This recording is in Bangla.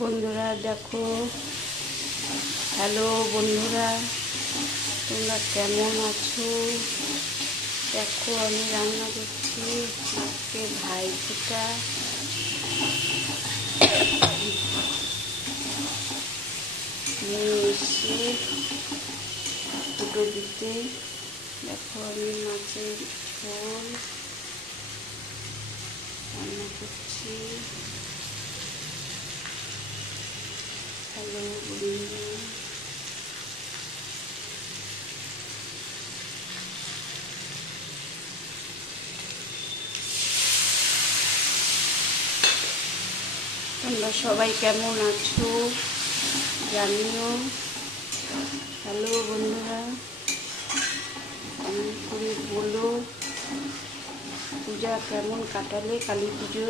বন্ধুরা দেখো, হ্যালো বন্ধুরা, তোমরা কেমন আছো? দেখো আমি রান্না করছি আজকে ভাইফোঁটা। মেয়ে এসে ফুটো দিতে। দেখো আমি মাছের ঝোল রান্না করছি। হ্যালো বন্ধুরা, তোমরা সবাই কেমন আছো জানিও। হ্যালো বন্ধুরা, কমেন্ট করে বলো পূজা কেমন কাটালে, কালী পুজো।